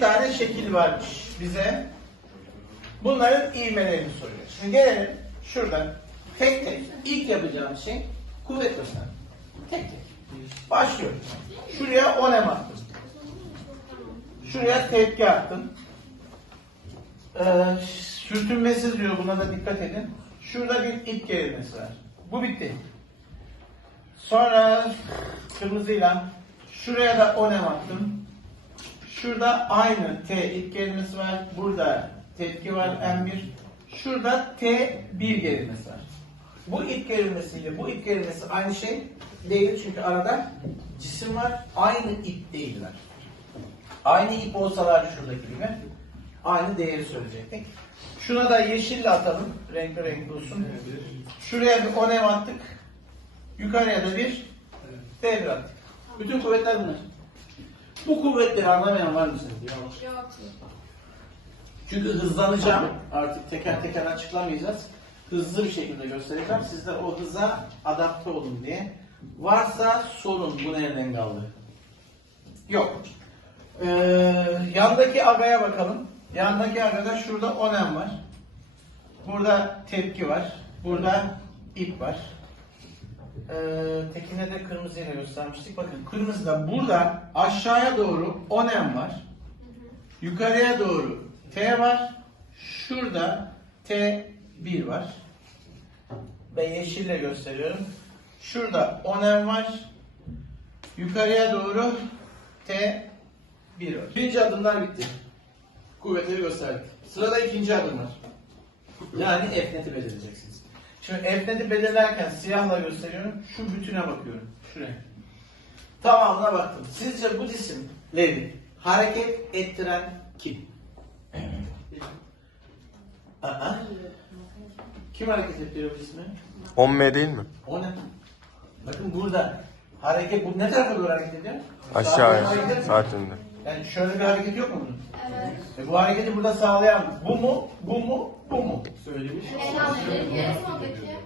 iki tane şekil varmış bize. Bunların ivmelerini soruyor. Şimdi gelelim şuradan tek tek ilk yapacağım şey kuvvet göster. Tek tek. Başlıyorum. Şuraya onem attım. Şuraya tepki attım. Ee, sürtünmesiz diyor buna da dikkat edin. Şurada bir ip gerilmesi var. Bu bitti. Sonra kırmızıyla şuraya da onem attım. Şurada aynı T ip gerilmesi var. Burada tepki var M1. Şurada T1 gerilmesi var. Bu ip gerilmesiyle bu ip gerilmesi aynı şey değil çünkü arada cisim var. Aynı ip değiller. Aynı ip olsalardı şuradaki gibi aynı değeri söyleyecektik. Şuna da yeşille atalım. Renkli renkli olsun. Şuraya bir onem attık. Yukarıya da bir devir attık. Bütün kuvvetler bunlar. Bu kuvvetleri anlamayan var mısınız? Yok. Çünkü hızlanacağım. Artık teker teker açıklamayacağız. Hızlı bir şekilde göstereceğim. Siz de o hıza adapte olun diye. Varsa sorun bu nereden kaldı? Yok. Ee, yandaki agaya bakalım. Yandaki agada şurada onem var. Burada tepki var. Burada ip var. Ee, tekine de kırmızıyla göstermiştik. Bakın kırmızıda burada aşağıya doğru onem var. Yukarıya doğru T var. Şurada T1 var. Ve yeşille gösteriyorum. Şurada onem var. Yukarıya doğru T1 var. Birinci adımlar bitti. Kuvvetleri gösterdik. Sırada ikinci adım var. Yani F-net'i belirleyeceksiniz. Şimdi F-net'i belirlerken siyahla gösteriyorum. Şu bütüne bakıyorum. Şuraya. Tamamına baktım. Sizce bu cisimleri hareket ettiren kim? Aa. Kim hareket ettiriyor bu cismi? 10M değil mi? O ne? Bakın burada hareket bu ne tarafa doğru hareket ediyor? Aşağıya. Saat ediyor. önünde. Yani şöyle bir hareket yok mu bunun? Evet. E bu hareketi burada sağlayan bu mu? Bu mu? Bu mu? Söylemiş. Yarısı peki?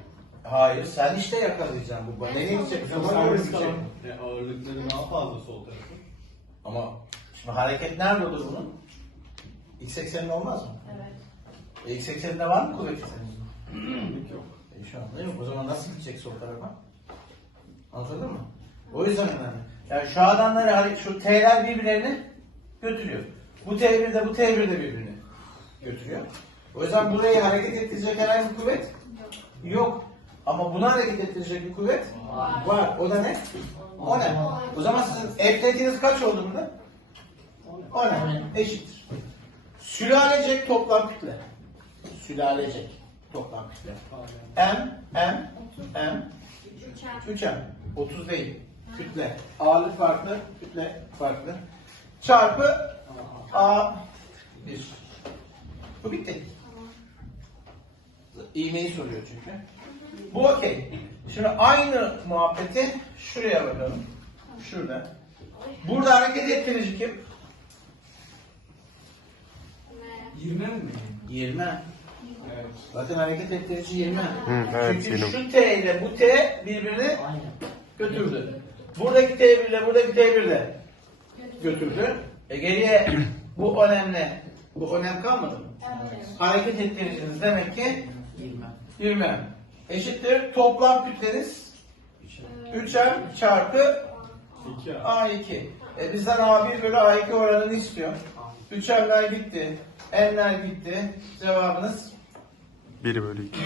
Hayır, sen işte yakalayacaksın bu. Nereye gidecek? Zaman göre gidecek. E, ağırlıkları daha fazla sol tarafı. Ama şimdi hareket nerede olur bunun? X ekseninde olmaz mı? Evet. E, X ekseninde var mı kuvvet ekseninde? Yok. E, şu anda yok. O zaman nasıl gidecek sol tarafa? Anladın mı? O yüzden önemli. Yani şu adamları hare- şu T'ler birbirlerini götürüyor. Bu T1 de bu T1 de birbirini götürüyor. O yüzden burayı hareket ettirecek herhangi bir kuvvet yok. Ama bunu hareket ettirecek bir kuvvet var. O da ne? O ne? O zaman sizin ekletiniz kaç oldu burada? O ne? Eşittir. Sülalecek toplam kütle. Sülalecek toplam kütle. M, M, M, Üçer. 3M. 30 değil. Kütle. Ağırlık farklı, kütle farklı. Çarpı A 1. Bu bitti. İğmeyi soruyor çünkü. Bu okey. Şimdi aynı muhabbeti şuraya bakalım. Şurada. Burada hareket ettirici kim? Ne? 20 mi? 20. Evet. Zaten hareket ettirici 20. evet, Çünkü 20. şu T ile bu T birbirini götürdü. Buradaki T1 ile buradaki T1 de götürdü. E geriye bu önemli. Bu önem kalmadı mı? Evet. Hareket ettiriciniz demek ki 20. Eşittir toplam kütleniz 3M çarpı 2 A2. E bizden A1 bölü A2 oranını istiyor. 3M'ler gitti. N'ler gitti. Cevabınız 1 bölü 2.